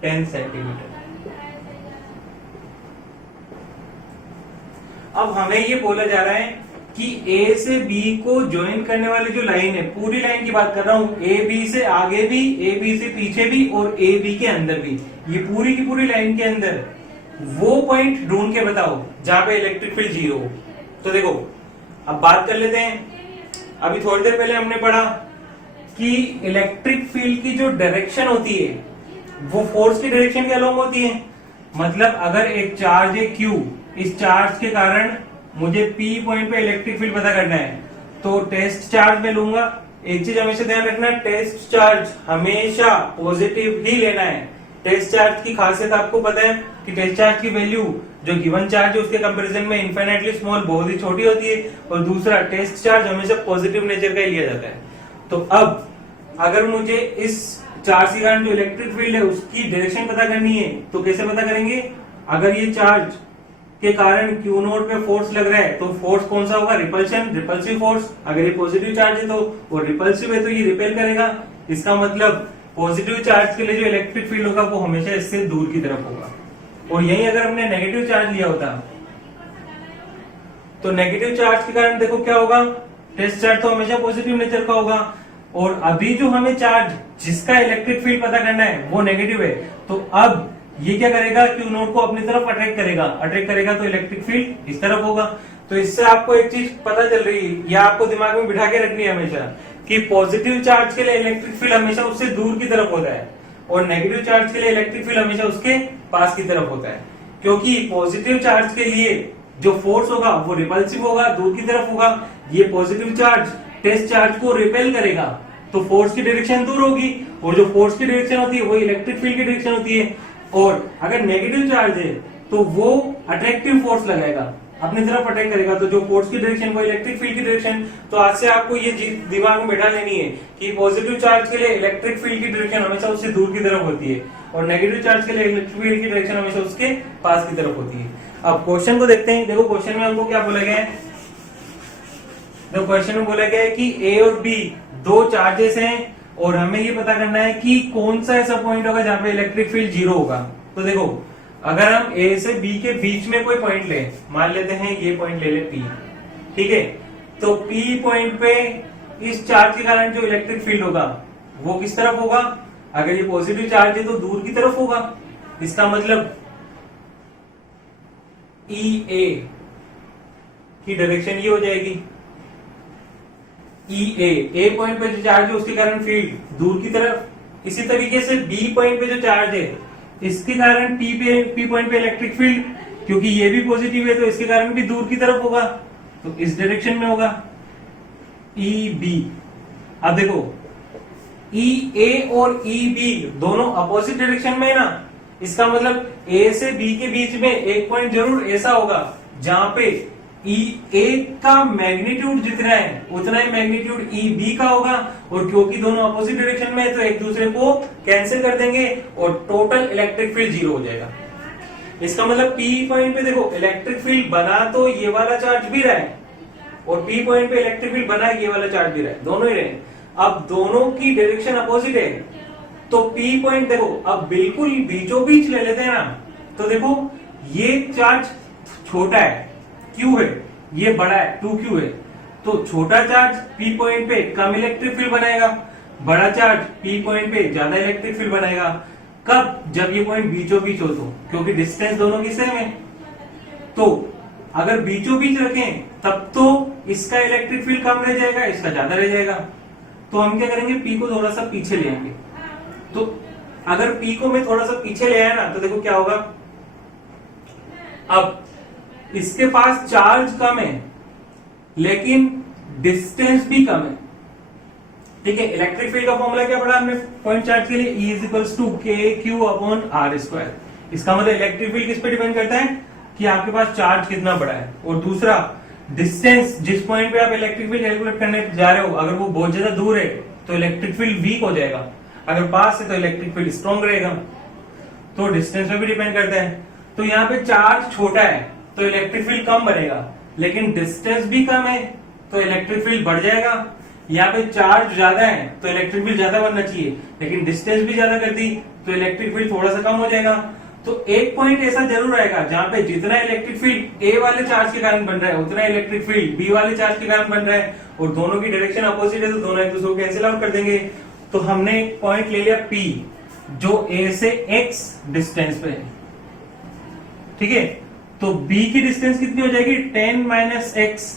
10 सेंटीमीटर। अब हमें ये बोला जा रहा है कि A से B को ज्वाइन करने वाली जो लाइन है, पूरी लाइन की बात कर रहा हूं, A B से आगे भी, A B से पीछे भी और A B के अंदर भी, ये पूरी की पूरी लाइन के अंदर वो पॉइंट ढूंढ के बताओ जहां पे इलेक्ट्रिक फील्ड 0 हो। तो देखो अब बात कर लेते हैं। अभी थोड़ी देर पहले हमने पढ़ा कि इलेक्ट्रिक फील्ड की जो डायरेक्शन होती है वो फोर्स की डायरेक्शन के अलोंग होती है। मतलब अगर एक चार्ज है Q, इस चार्ज के कारण मुझे P पॉइंट पे इलेक्ट्रिक फील्ड पता करना है, तो टेस्ट चार्ज में लूंगा। एक चीज हमेशा ध्यान रखना, टेस्ट चार्ज हमेशा पॉजिटिव ही लेना है। टेस्ट चार्ज की खासियत आपको पता है कि टेस्ट चार्ज की वैल्यू जो गिवन चार्ज है उसके कंपैरिजन में इनफाइनाइटली स्मॉल, बहुत ही छोटी होती है, और दूसरा टेस्ट चार्ज हमेशा पॉजिटिव नेचर का ही लिया जाता है। तो अब अगर मुझे इस चार्ज के कारण जो इलेक्ट्रिक फील्ड है उसकी डायरेक्शन पता करनी है, तो कैसे पता करेंगे? अगर ये चार्ज के कारण Q नोट पे फोर्स लग रहा है तो फोर्स कौन सा होगा? Repulsion, repulsive force. अगर ये पॉजिटिव चार्ज है तो वो रिपल्सिव है तो ये रिपेल करेगा। इसका मतलब पॉजिटिव चार्ज के लिए जो इलेक्ट्रिक फील्ड होगा वो हमेशा इससे दूर की तरफ होगा। और यही अगर हमने नेगेटिव चार्ज लिया होता तो नेगेटिव चार्ज के कारण देखो क्या होगा, टेस्ट चार्ज तो हमेशा पॉजिटिव नेचर का होगा और अभी जो हमें चार्ज जिसका इलेक्ट्रिक फील्ड पता करना है वो नेगेटिव है, तो अब ये क्या करेगा, क्यू नोड को अपनी तरफ अट्रैक्ट करेगा तो इलेक्ट्रिक फील्ड इस तरफ होगा। तो इससे आपको एक चीज पता चल रही है, या आपको दिमाग में बिठा के रखनी है हमेशा, कि पॉजिटिव चार्ज के लिए इलेक्ट्रिक फील्ड हमेशा उससे दूर की तरफ होता है और नेगेटिव चार्ज के लिए इलेक्ट्रिक फील्ड हमेशा उसके पास की तरफ होता है। क्योंकि पॉजिटिव चार्ज के लिए जो फोर्स होगा वो रिपल्सिव होगा, दूर की तरफ होगा। ये पॉजिटिव चार्ज टेस्ट चार्ज को रिपेल करेगा तो फोर्स की डायरेक्शन दूर होगी, और जो फोर्स की डायरेक्शन होती है वो इलेक्ट्रिक फील्ड की डायरेक्शन होती है। और अगर नेगेटिव चार्ज है तो वो अट्रैक्टिव फोर्स लगाएगा, अपनी तरफ अटैक करेगा, तो जो फोर्स की डायरेक्शन वो इलेक्ट्रिक फील्ड की डायरेक्शन। तो आज से आपको ये दिमाग में बैठा लेनी है कि पॉजिटिव चार्ज के लिए इलेक्ट्रिक फील्ड की डायरेक्शन हमेशा उससे दूर की तरफ होती है और नेगेटिव चार्ज के लिए इलेक्ट्रिक फील्ड की डायरेक्शन हमेशा उसके पास की तरफ होती है। अब क्वेश्चन को देखते हैं। देखो क्वेश्चन में हमको क्या बोला गया है, देखो क्वेश्चन में बोला गया है कि ए और बी दो चार्जेस हैं और हमें ये पता करना है कि कौन सा ऐसा पॉइंट होगा जहां पे इलेक्ट्रिक फील्ड जीरो होगा। तो देखो अगर हम ए से बी के बीच में कोई पॉइंट ले, मान लेते हैं ये पॉइंट ले ले पी, ठीक है, तो पी पॉइंट पे इस चार्ज के कारण जो इलेक्ट्रिक फील्ड होगा वो किस तरफ होगा, अगर ये पॉजिटिव चार्ज है तो दूर की तरफ होगा। इसका मतलब ई ए की डायरेक्शन ये हो जाएगी, ई ए पॉइंट पे जो चार्ज है उसके कारण फील्ड दूर की तरफ। इसी तरीके से बी पॉइंट पे जो चार्ज है इसके कारण पी पॉइंट पे इलेक्ट्रिक फील्ड, क्योंकि ये भी पॉजिटिव है तो इसके कारण भी दूर की तरफ होगा, तो इस डायरेक्शन में होगा ई बी। अब देखो ई ए और ई बी दोनों अपोजिट डायरेक्शन में है ना, इसका मतलब ए से बी के बीच में एक पॉइंट जरूर ऐसा होगा जहां पे ई ए का मैग्नीट्यूड जितना है उतना ही मैग्नीट्यूड ई बी का होगा, और क्योंकि दोनों अपोजिट डायरेक्शन में है तो एक दूसरे को कैंसिल कर देंगे और टोटल इलेक्ट्रिक फील्ड जीरो हो जाएगा। इसका मतलब पी पॉइंट पे देखो इलेक्ट्रिक फील्ड बना तो ये वाला चार्ज भी रहा है और पी पॉइंट पे इलेक्ट्रिक फील्ड बना ये वाला चार्ज भी रहा है, दोनों ही रहे। अब दोनों की डायरेक्शन अपोजिट है तो पी पॉइंट देखो अब बिल्कुल बीचों बीच ले लेते हैं ना, तो देखो ये चार्ज छोटा है Q है, ये बड़ा है 2Q है, तो छोटा चार्ज P पॉइंट पे कम इलेक्ट्रिक फील्ड बनाएगा, बड़ा चार्ज P पॉइंट पे ज्यादा इलेक्ट्रिक फील्ड बनाएगा। कब, जब ये पॉइंट बीचों बीच हो तो, क्योंकि डिस्टेंस दोनों की सेम है। तो अगर बीचों बीच रखें तब तो इसका इलेक्ट्रिक फील्ड कम रह जाएगा, इसका ज्यादा रह जाएगा। तो हम क्या करेंगे, P को थोड़ा सा पीछे ले आएंगे। तो अगर P को मैं थोड़ा सा पीछे ले आया ना तो देखो क्या होगा, अब इसके पास चार्ज कम है लेकिन डिस्टेंस भी कम है, ठीक है। इलेक्ट्रिक फील्ड का फॉर्मूला क्या पढ़ा हमने पॉइंट चार्ज के लिए, E इक्वल्स टू के क्यू अपॉन आर स्क्वायर। इसका मतलब इलेक्ट्रिक फील्ड किस पे डिपेंड करता है कि आपके पास चार्ज कितना बड़ा है, और दूसरा डिस्टेंस, जिस पॉइंट पे आप इलेक्ट्रिक फील्ड कैलकुलेट करने जा रहे हो अगर वो बहुत ज्यादा दूर है तो इलेक्ट्रिक फील्ड वीक हो जाएगा, अगर पास है तो इलेक्ट्रिक फील्ड स्ट्रॉन्ग रहेगा। तो डिस्टेंस पे भी डिपेंड करता है। तो यहाँ पे चार्ज छोटा है तो इलेक्ट्रिक फील्ड कम बनेगा, लेकिन डिस्टेंस भी कम है तो इलेक्ट्रिक फील्ड बढ़ जाएगा। यहाँ पे चार्ज ज्यादा है तो इलेक्ट्रिक फील्ड ज्यादा बनना चाहिए, लेकिन डिस्टेंस भी ज्यादा कर दी तो इलेक्ट्रिक फील्ड थोड़ा सा कम हो जाएगा। तो एक पॉइंट ऐसा जरूर आएगा जहां पे जितना इलेक्ट्रिक फील्ड ए वाले चार्ज के कारण बन रहा है उतना इलेक्ट्रिक फील्ड बी वाले चार्ज के कारण बन रहा है, और दोनों की डायरेक्शन अपोजिट है तो दोनों एक दूसरे को कैंसिल आउट कर देंगे। तो हमने पॉइंट ले लिया P जो A से X डिस्टेंस पे है, ठीक है। तो B की डिस्टेंस कितनी हो जाएगी, 10 माइनस x,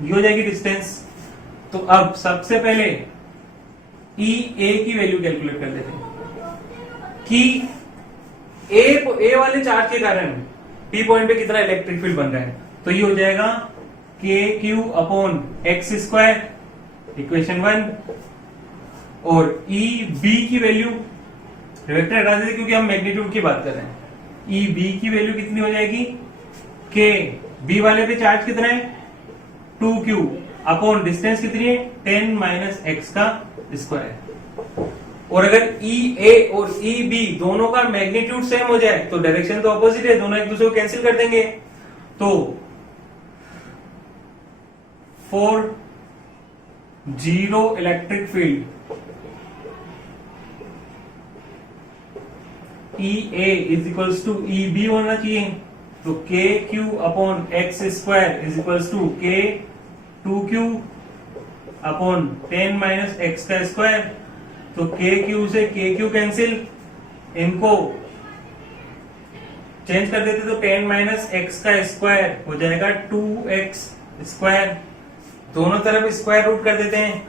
ये हो जाएगी डिस्टेंस। तो अब सबसे पहले E A की वैल्यू कैलकुलेट कर लेते हैं कि A वाले चार्ज के कारण P पॉइंट पे कितना इलेक्ट्रिक फील्ड बन रहा है। तो ये हो जाएगा KQ upon x square, equation 1। और E B की वैल्यू वेक्टर हटा देते क्योंकि हम मैग्नीट्यूड की बात कर रहे हैं। E B की वैल्यू कितनी हो जाएगी, K B वाले पे चार्ज कितना है 2Q अपॉन डिस्टेंस कितनी है 10 माइनस x का स्क्वायर। और अगर E A और E B दोनों का मैग्नीट्यूड सेम हो जाए तो डायरेक्शन तो अपोजिट है, दोनों एक दूसरे को कैंसिल कर देंगे। तो for zero electric field E A is equals to E B होना चाहिए, तो K Q upon x square is equals to K 2Q upon 10 minus x का स्क्वायर, तो के क्यू से के क्यू कैंसिल, इनको चेंज कर देते तो 10 माइनस एक्स का स्क्वायर हो जाएगा 2x स्क्वायर, दोनों तरफ स्क्वायर रूट कर देते हैं,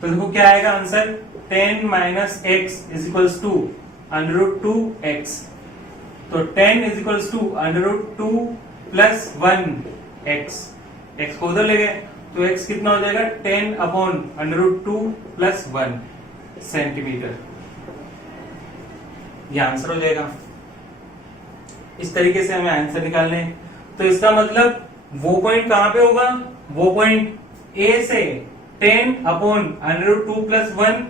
तो देखो क्या आएगा answer, 10 minus x is equals to under root 2x, तो 10 is equals to under root 2 plus 1x, x को उधर ले गए तो x कितना हो जाएगा 10 upon under root 2 plus 1 centimetre, ये आंसर हो जाएगा। इस तरीके से हमें आंसर निकालने हैं। तो इसका मतलब वो पॉइंट कहां पे होगा, वो पॉइंट A से 10 upon under root 2 plus 1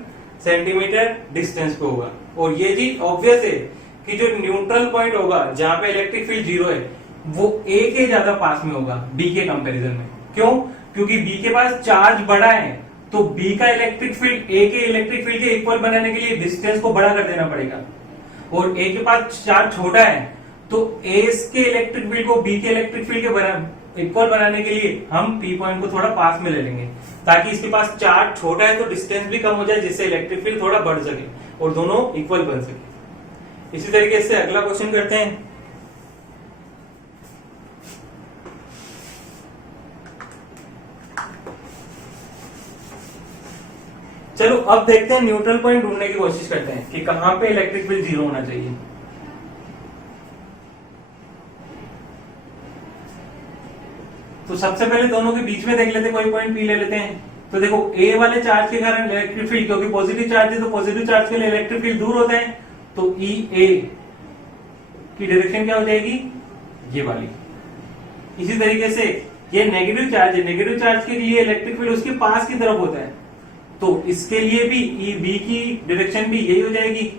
centimetre distance पे होगा। और ये जी ऑब्वियस है कि जो न्यूट्रल पॉइंट होगा जहां पे इलेक्ट्रिक फील्ड जीरो है वो A के ज्यादा पास में होगा B के कंपैरिजन में। क्यों? क्योंकि B के पास चार्ज बड़ा है, तो B का इलेक्ट्रिक फील्ड A के इलेक्ट्रिक फील्ड के इक्वल बनाने के लिए डिस्टेंस को बड़ा कर देना पड़ेगा, और A के पास चार्ज छोटा है तो A के इलेक्ट्रिक फील्ड को B के इलेक्ट्रिक फील्ड के इक्वल बनाने के लिए हम P पॉइंट को थोड़ा पास में ले लेंगे, ताकि इसके पास चार्ज छोटा है तो डिस्टेंस भी कम हो जाए, जिससे इलेक्ट्रिक फील्ड थोड़ा बढ़ सके और दोनों इक्वल बन सके। इसी तरीके से अगला क्वेश्चन करते हैं। चलो अब देखते हैं, न्यूट्रल पॉइंट ढूंढने की कोशिश करते हैं कि कहां पे इलेक्ट्रिक फील्ड जीरो होना चाहिए। तो सबसे पहले दोनों के बीच में देख लेते हैं, कोई पॉइंट पी ले लेते हैं। तो देखो A वाले चार्ज के कारण इलेक्ट्रिक फील्ड, क्योंकि पॉजिटिव चार्ज है तो पॉजिटिव चार्ज के लिए इलेक्ट्रिक फील्ड दूर होता है, तो EA की डायरेक्शन क्या हो जाएगी, ये वाली। इसी तरीके से ये नेगेटिव चार्ज है, नेगेटिव चार्ज के लिए इलेक्ट्रिक फील्ड उसके पास की तरफ होता है, तो इसके लिए भी B की डायरेक्शन भी यही हो जाएगी।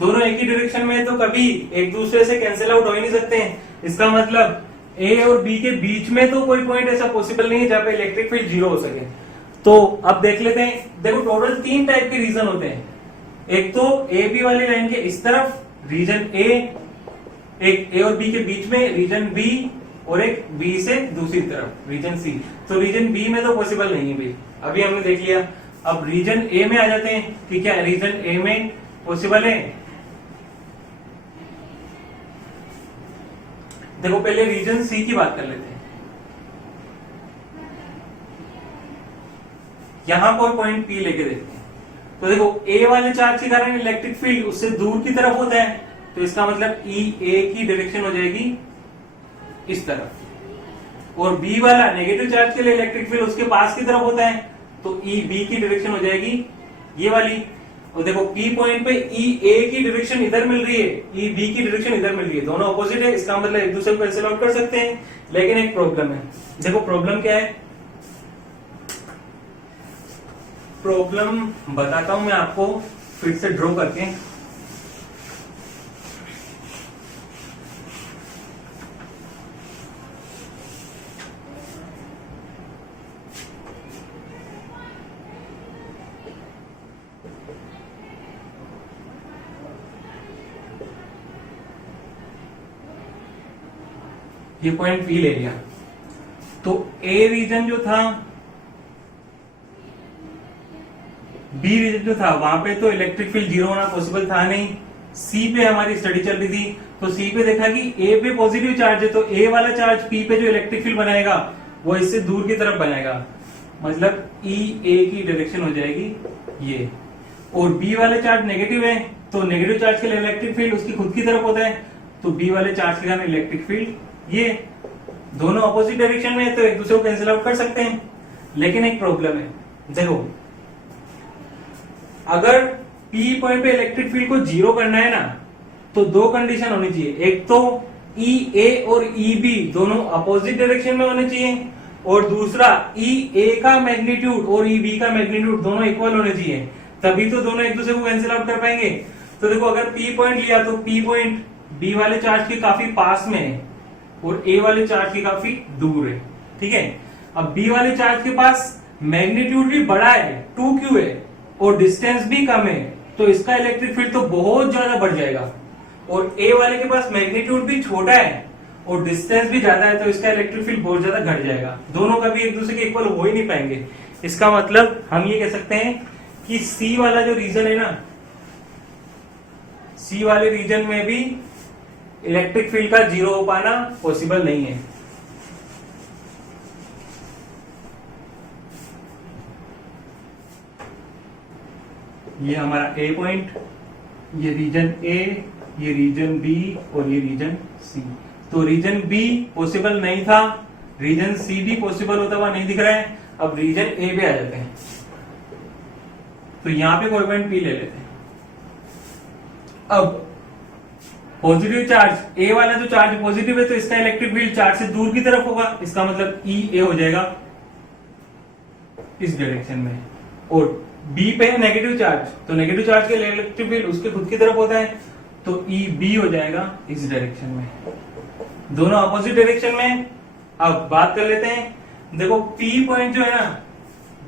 दोनों एक ही डायरेक्शन में है तो कभी एक दूसरे से कैंसिल आउट हो ही नहीं सकते हैं। इसका मतलब A और B के बीच में तो कोई पॉइंट ऐसा पॉसिबल नहीं है जहां पे इलेक्ट्रिक फील्ड जीरो हो सके। तो अब देख लेते हैं। देखो टोटल 3 टाइप के रीजन होते हैं। एक तो A B वाली लाइन के इस तरफ रीजन A, एक A और B के बीच में रीजन B, और एक B से दूसरी तरफ रीजन C। तो रीजन B में तो पॉसिबल नहीं है भाई, अभी हमने देख लिया। अब रीजन A में आ जाते हैं कि क्या रीजन A में पॉसिबल है। देखो पहले रीजन C की बात कर लेते हैं। यहां पर पॉइंट P लेके देखते हैं। तो देखो A वाले चार्ज के कारण इलेक्ट्रिक फील्ड उससे दूर की तरफ होता है, तो इसका मतलब EA की डायरेक्शन हो जाएगी इस तरफ, और B वाला नेगेटिव चार्ज के लिए इलेक्ट्रिक फील्ड उसके पास की तरफ होता है, तो EB की डायरेक्शन हो जाएगी ये वाली। और देखो P पॉइंट पे EA की डायरेक्शन इधर मिल रही है, EB की डायरेक्शन इधर मिल रही है, दोनों अपोजिट है, इसका मतलब एक दूसरे को कैंसिल आउट कर सकते हैं। लेकिन एक प्रॉब्लम है। देखो प्रॉब्लम क्या है, प्रॉब्लम बताता हूं मैं आपको फिर से ड्रॉ करके। ये पॉइंट P ले लिया, तो A रीजन जो था, B रीजन जो था, वहां पे तो इलेक्ट्रिक फील्ड जीरो होना पॉसिबल था नहीं। C पे हमारी स्टडी चल रही थी, तो C पे देखा कि A पे पॉजिटिव चार्ज है, तो A वाला चार्ज P पे जो इलेक्ट्रिक फील्ड बनाएगा वो इससे दूर की तरफ बनाएगा, मतलब EA की डायरेक्शन हो जाएगी ये। और B वाले चार्ज नेगेटिव है, तो नेगेटिव चार्ज के लिए इलेक्ट्रिक फील्ड उसकी खुद की तरफ होता है, तो B वाले चार्ज के कारण इलेक्ट्रिक फील्ड ये। दोनों अपोजिट डायरेक्शन में है तो एक दूसरे को कैंसिल आउट कर सकते हैं। लेकिन एक प्रॉब्लम है, देखो अगर P पॉइंट पे इलेक्ट्रिक फील्ड को जीरो करना है ना, तो दो कंडीशन होनी चाहिए। एक तो EA और EB दोनों अपोजिट डायरेक्शन में होने चाहिए, और दूसरा EA का मैग्नीट्यूड और EB का मैग्नीट्यूड दोनों इक्वल होने चाहिए, तभी तो दोनों एक दूसरे को कैंसिल आउट कर पाएंगे। तो देखो अगर P पॉइंट लिया तो P पॉइंट B वाले चार्ज के काफी पास में है और A वाले चार्ज के काफी दूर है, ठीक है। अब B वाले चार्ज के पास मैग्नीट्यूड भी बड़ा है, 2Q है, और डिस्टेंस भी कम है, तो इसका इलेक्ट्रिक फील्ड तो बहुत ज्यादा बढ़ जाएगा। और A वाले के पास मैग्नीट्यूड भी छोटा है और डिस्टेंस भी ज्यादा है तो इसका इलेक्ट्रिक फील्ड बहुत ज्यादा घट जाएगा। दोनों का भी एक दूसरे के इक्वल हो ही नहीं पाएंगे। इसका मतलब हम ये कह सकते हैं कि सी वाला जो रीजन है ना, सी वाले रीजन में भी इलेक्ट्रिक फील्ड का जीरो हो पाना पॉसिबल नहीं है। ये हमारा ए पॉइंट, ये रीजन ए, ये रीजन बी और ये रीजन सी। तो रीजन बी पॉसिबल नहीं था, रीजन सी भी पॉसिबल होता हुआ नहीं दिख रहा है। अब रीजन ए पे आ जाते हैं, तो यहां पे कोई पॉइंट पी ले लेते हैं। अब पॉजिटिव चार्ज, ए वाला जो चार्ज पॉजिटिव है तो इसका इलेक्ट्रिक फील्ड चार्ज से दूर की तरफ होगा। इसका मतलब ई ए हो जाएगा इस डायरेक्शन में, और बी पे है नेगेटिव चार्ज, तो नेगेटिव चार्ज के इलेक्ट्रिक फील्ड उसके खुद की तरफ होता है, तो ई बी हो जाएगा इस डायरेक्शन में, दोनों अपोजिट डायरेक्शन में। अब बात कर लेते हैं, देखो पी पॉइंट जो है ना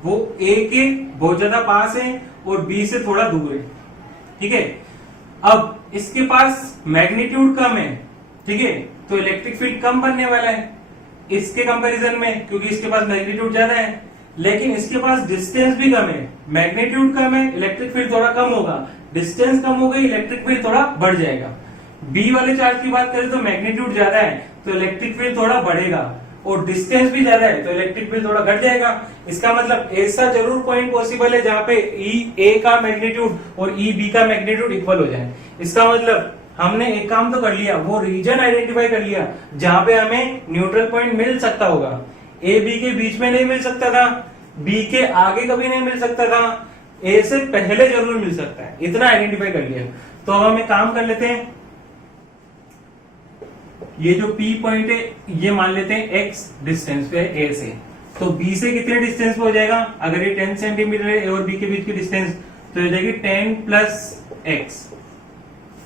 वो ए के बहुत ज्यादा पास है और बी से थोड़ा दूर है, ठीक है। अब इसके पास मैग्नीट्यूड कम है, ठीक है, तो इलेक्ट्रिक फील्ड कम बनने वाला है इसके कंपैरिजन में, क्योंकि इसके पास मैग्नीट्यूड ज्यादा है। लेकिन इसके पास डिस्टेंस भी कम है, मैग्नीट्यूड कम है, इलेक्ट्रिक फील्ड थोड़ा कम होगा, डिस्टेंस कम हो गई, इलेक्ट्रिक फील्ड थोड़ा बढ़ जाएगा। बी वाले चार्ज की बात करें तो मैग्नीट्यूड ज्यादा है तो इलेक्ट्रिक फील्ड थोड़ा बढ़ेगा, और डिस्टेंस भी ज्यादा है तो इलेक्ट्रिक फील्ड थोड़ा घट जाएगा। इसका मतलब ऐसा जरूर पॉइंट पॉसिबल है जहां पे ई ए का मैग्नीट्यूड और ई बी का मैग्नीट्यूड इक्वल हो जाए। इसका मतलब हमने एक काम तो कर लिया, वो रीजन आइडेंटिफाई कर लिया जहां पे हमें न्यूट्रल पॉइंट मिल सकता होगा। ए बी के बीच में नहीं मिल सकता था, बी के आगे कभी नहीं मिल सकता था, ए से पहले जरूर मिल सकता है, इतना आइडेंटिफाई कर लिया। तो अब हम एक काम कर लेते हैं, ये जो P पॉइंट है ये मान लेते हैं x डिस्टेंस पे A से, तो B से कितने डिस्टेंस पे हो जाएगा, अगर ये 10 सेंटीमीटर है A और B के बीच की डिस्टेंस तो हो जाएगी 10 प्लस x।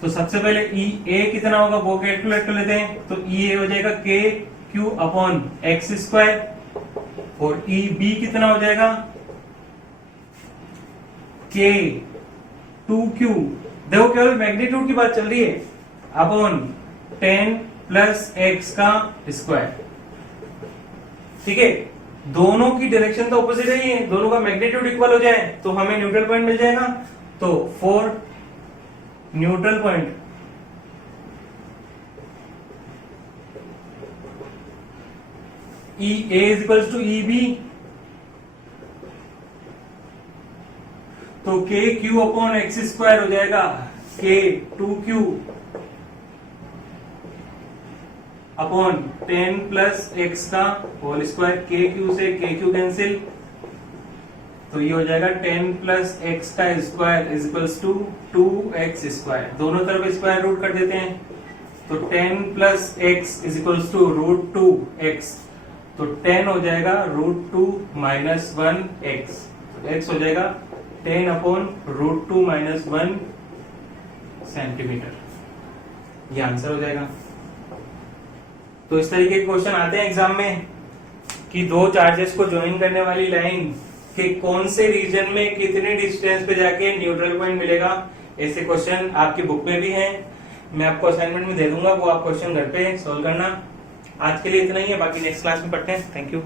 तो सबसे पहले E A कितना होगा वो कैलकुलेट कर लेते हैं, तो E A हो जाएगा k q upon x square, और E B कितना हो जाएगा k 2q, देखो केवल मैग्नीट्यूड की बात चल रही है, अपॉन 10 प्लस x का स्क्वायर, ठीक है। दोनों की डायरेक्शन तो ऑपोजिट ही है, दोनों का मैग्नीट्यूड इक्वल हो जाए तो हमें न्यूट्रल पॉइंट मिल जाएगा। तो for neutral point E A is equals to E B, तो K Q upon x square हो जाएगा K 2q upon 10 plus x का होल स्क्वायर, के क्यू से के क्यू कैंसिल, तो ये हो जाएगा 10 प्लस एक्स का square is equals to 2x square, दोनों तरफ स्क्वायर रूट कर देते हैं, तो 10 plus x is equals to root 2x, तो 10 हो जाएगा रूट 2 माइनस 1x, तो x हो जाएगा 10 अपॉन रूट 2 माइनस 1 सेंटीमीटर, ये आंसर हो जाएगा। तो इस तरीके के क्वेश्चन आते हैं एग्जाम में कि दो चार्जेस को ज्वाइन करने वाली लाइन के कौन से रीजन में कितने डिस्टेंस पे जाके न्यूट्रल पॉइंट मिलेगा। ऐसे क्वेश्चन आपकी बुक में भी हैं, मैं आपको असाइनमेंट में दे दूंगा, वो आप क्वेश्चन घर पे सॉल्व करना। आज के लिए इतना ही है, बाकी नेक्स्ट क्लास में पढ़ते हैं। Thank you.